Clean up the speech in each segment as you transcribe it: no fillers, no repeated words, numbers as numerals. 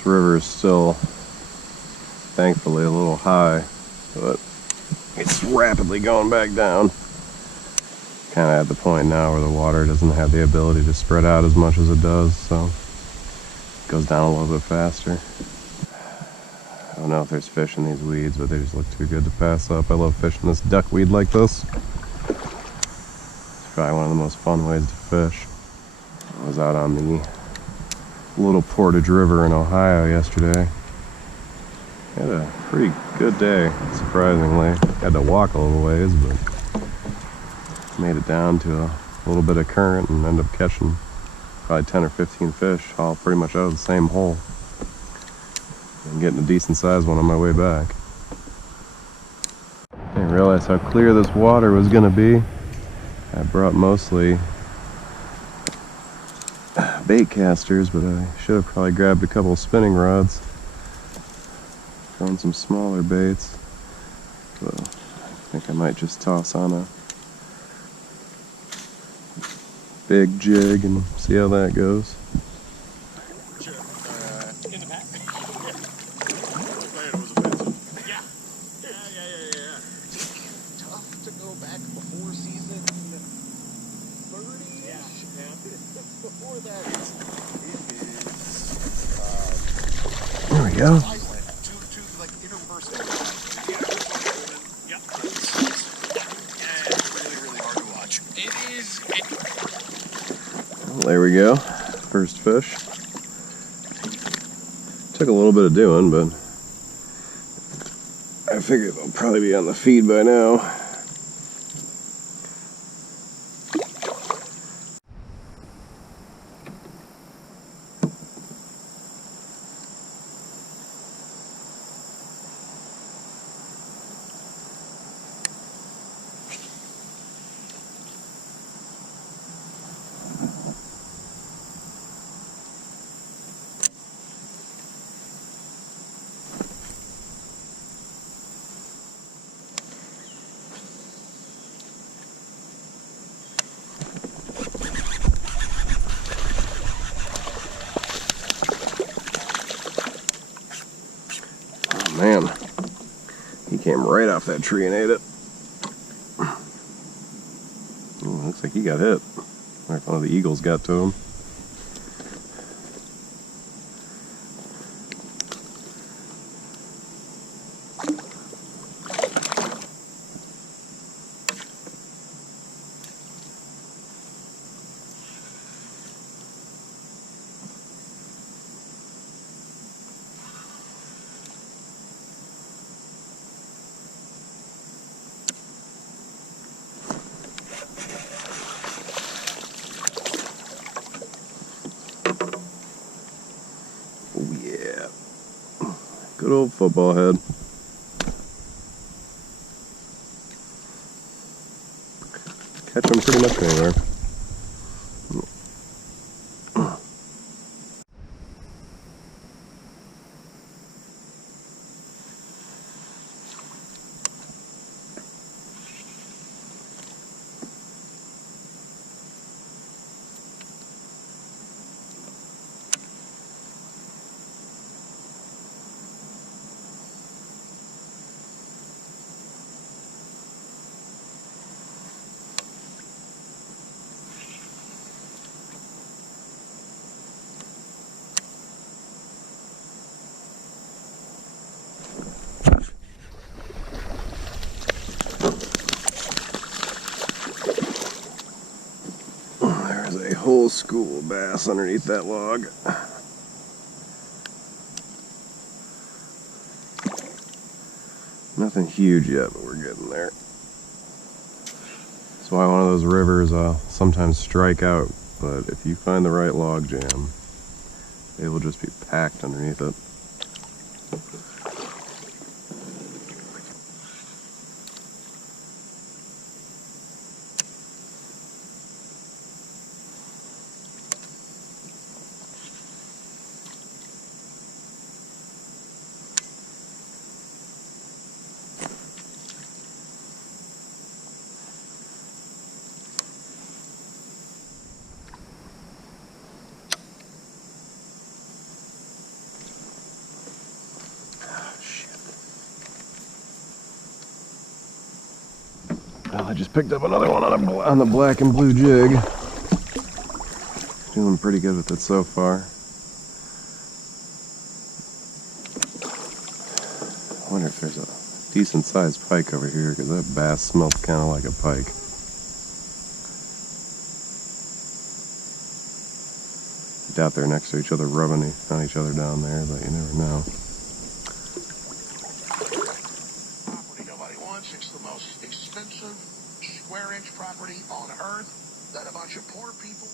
This river is still, thankfully, a little high, but it's rapidly going back down. Kind of at the point now where the water doesn't have the ability to spread out as much as it does, so it goes down a little bit faster. I don't know if there's fish in these weeds, but they just look too good to pass up. I love fishing this duckweed like this. It's probably one of the most fun ways to fish. I was out on the little Portage River in Ohio yesterday. Had a pretty good day, surprisingly. Had to walk a little ways, but made it down to a little bit of current and ended up catching probably 10 or 15 fish, all pretty much out of the same hole. And getting a decent sized one on my way back. I didn't realize how clear this water was going to be. I brought mostly bait casters, but I should have probably grabbed a couple of spinning rods. Thrown some smaller baits. But I think I might just toss on a big jig and see how that goes. Sure. In the pack? Yeah. It was offensive. Yeah. Yeah. Tough to go back before season 30. Yeah. Before that, it is. There we go. Two like interpersonal. Yep. And it's really hard to watch. It is. Well, there we go. First fish. Took a little bit of doing, but I figured they'll probably be on the feed by now. Man, he came right off that tree and ate it. Ooh, looks like he got hit. Like one of the eagles got to him. Good old football head. Catch them pretty much anywhere. There's a whole school of bass underneath that log. Nothing huge yet, but we're getting there. That's why one of those rivers sometimes strike out, but if you find the right log jam, they will just be packed underneath it. I just picked up another one on the Black and Blue Jig. Doing pretty good with it so far. I wonder if there's a decent sized pike over here, because that bass smells kind of like a pike. I doubt they're next to each other rubbing on each other down there, but you never know. Property nobody wants. It's the most expensive square inch property on earth that a bunch of poor people.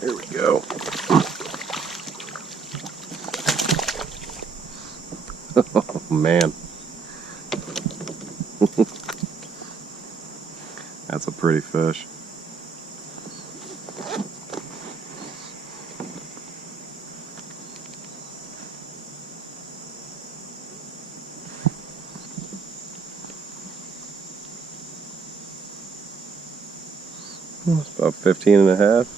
There we go. Oh man. That's a pretty fish. It's about 15 and a half.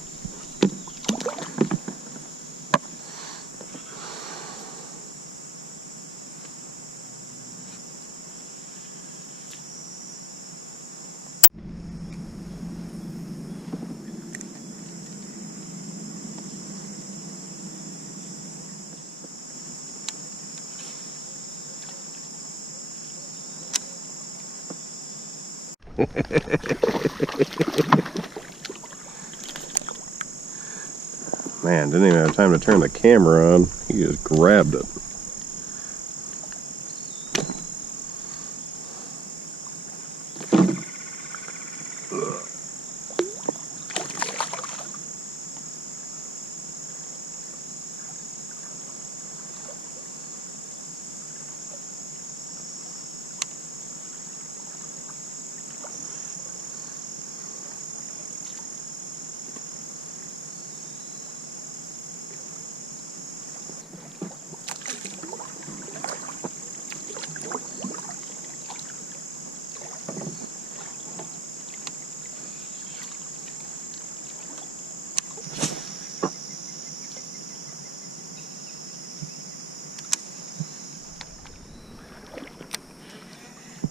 Man, didn't even have time to turn the camera on. He just grabbed it.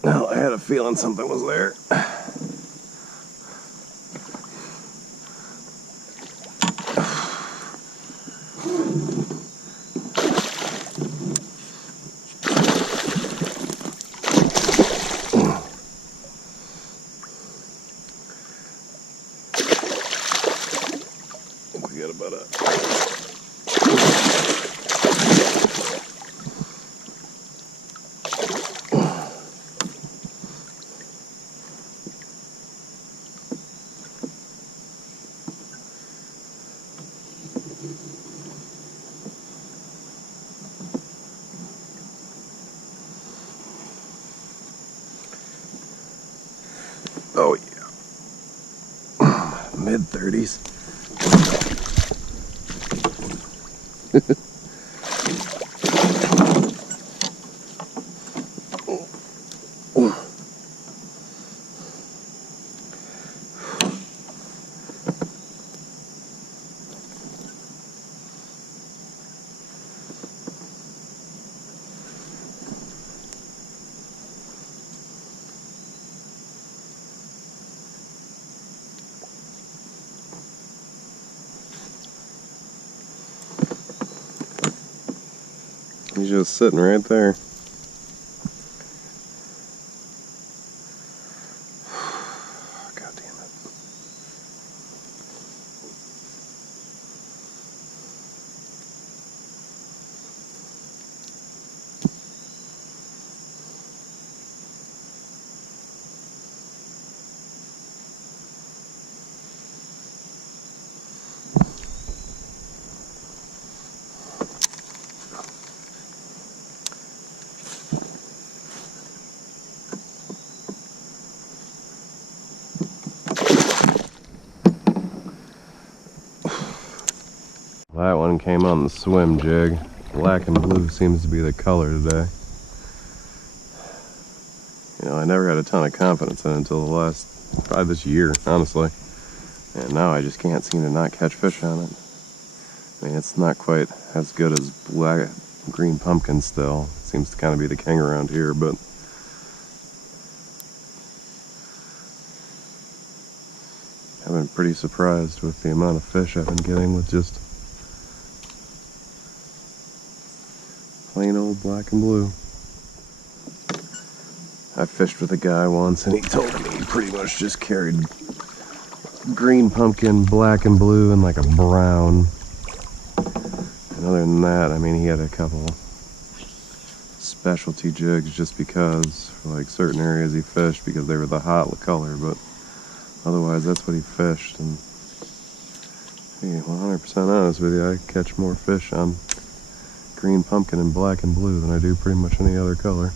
Well, I had a feeling something was there. I think we got about a... Oh yeah. Mid-30s. He's just sitting right there. God damn it. That one came on the swim jig. Black and blue seems to be the color today. You know, I never had a ton of confidence in it until the last, probably this year, honestly. And now I just can't seem to not catch fish on it. I mean, it's not quite as good as black green pumpkin still. It seems to kind of be the king around here, but I've been pretty surprised with the amount of fish I've been getting with just plain old black and blue. I fished with a guy once and he told me he pretty much just carried green pumpkin, black and blue, and like a brown. And other than that, I mean, he had a couple specialty jigs just because, for like certain areas he fished because they were the hot color, but otherwise that's what he fished. And to be 100% honest with you, I catch more fish on green pumpkin and black and blue than I do pretty much any other color.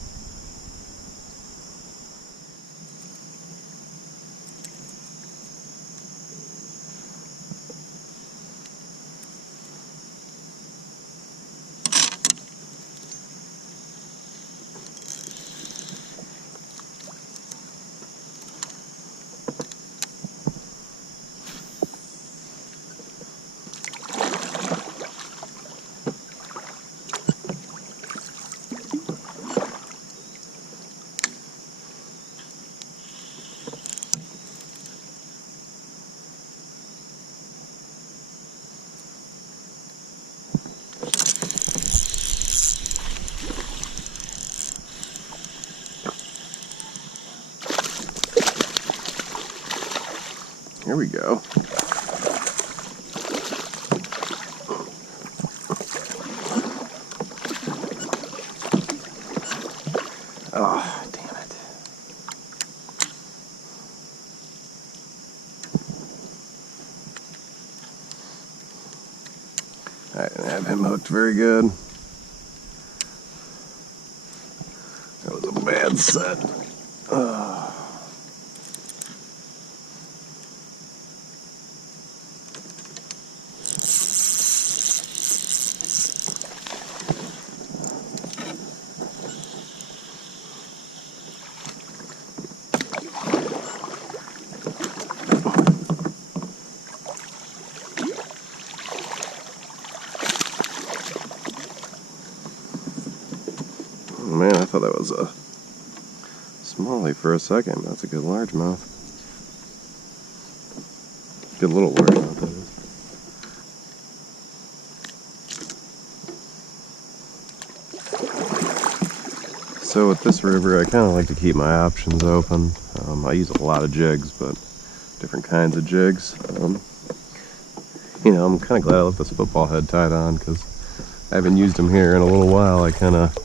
Here we go. Oh, damn it. I didn't have him hooked very good. That was a bad set. Man, I thought that was a smallie for a second. That's a good largemouth. Good little largemouth, that is. So with this river, I kind of like to keep my options open. I use a lot of jigs, but different kinds of jigs. You know, I'm kind of glad I left this football head tied on because I haven't used them here in a little while. I kind of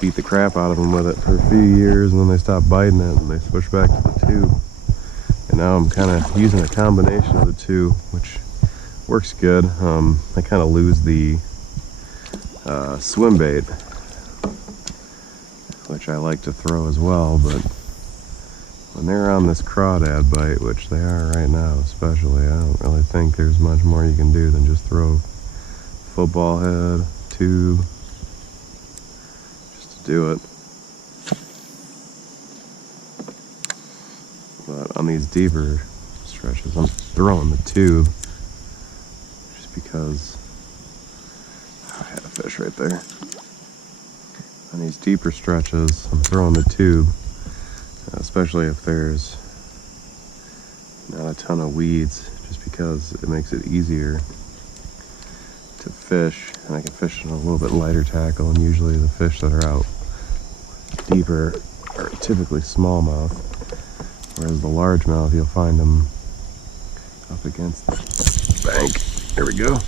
beat the crap out of them with it for a few years, and then they stopped biting it and they switched back to the tube. And now I'm kind of using a combination of the two, which works good. I kind of lose the swim bait, which I like to throw as well, but when they're on this crawdad bite, which they are right now especially, I don't really think there's much more you can do than just throw football head, tube, do it. But on these deeper stretches, I'm throwing the tube just because I had a fish right there. On these deeper stretches, I'm throwing the tube, especially if there's not a ton of weeds, just because it makes it easier to fish, and I can fish on a little bit lighter tackle, and usually the fish that are out deeper are typically smallmouth, whereas the largemouth, you'll find them up against the bank. There we go.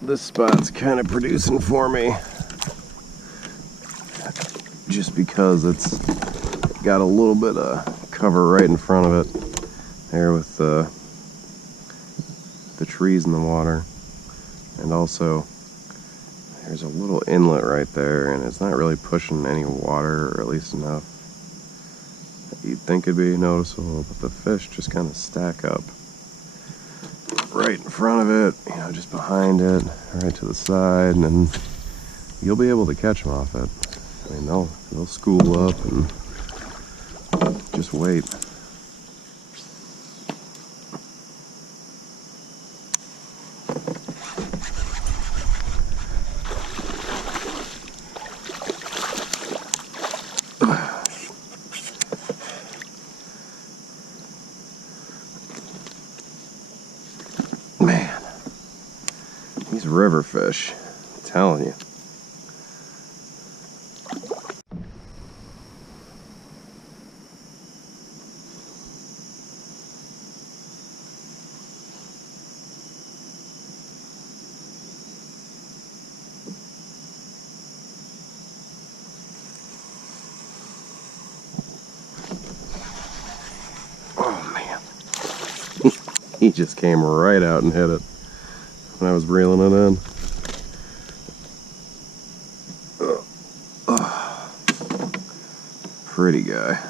This spot's kind of producing for me just because it's got a little bit of cover right in front of it there with the trees in the water, and also there's a little inlet right there, and it's not really pushing any water, or at least enough that you'd think it'd be noticeable, but the fish just kind of stack up right in front of it, you know, just behind it, right to the side, and then you'll be able to catch them off it. I mean, they'll school up and just wait. Man, these river fish, I'm telling you. Oh man, he just came right out and hit it when I was reeling it in. Pretty guy.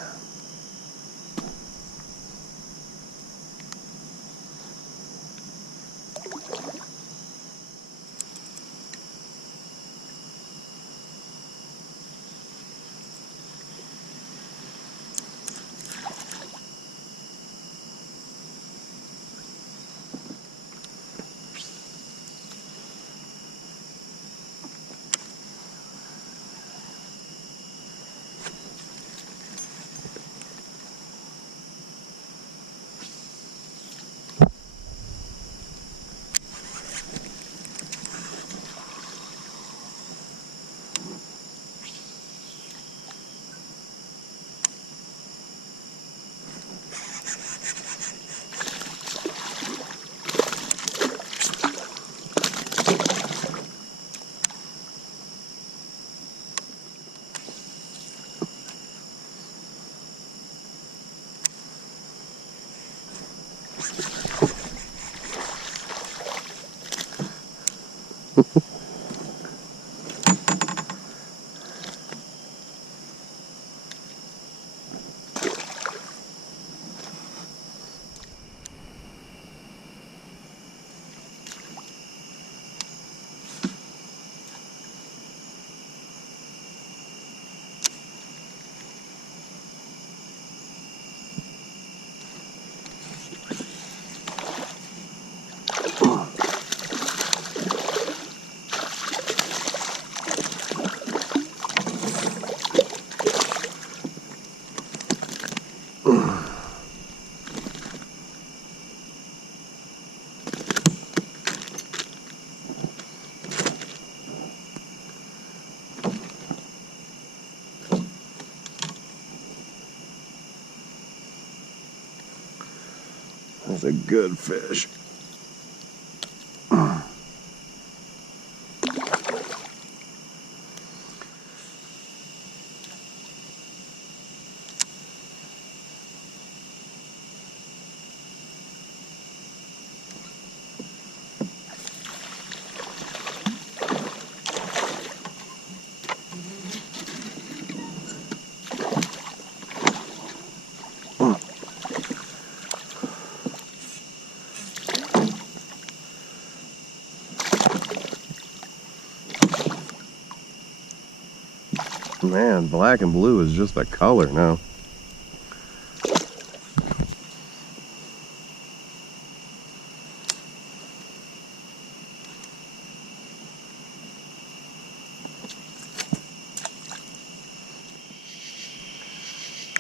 That's a good fish. Man, black and blue is just a color now.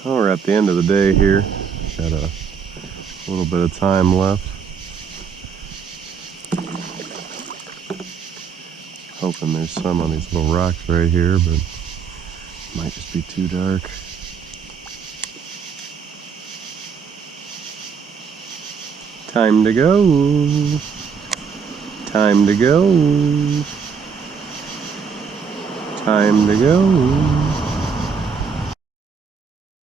Well, we're at the end of the day here. Got a little bit of time left. Hoping there's some on these little rocks right here, but it might just be too dark. Time to go. Time to go. Time to go.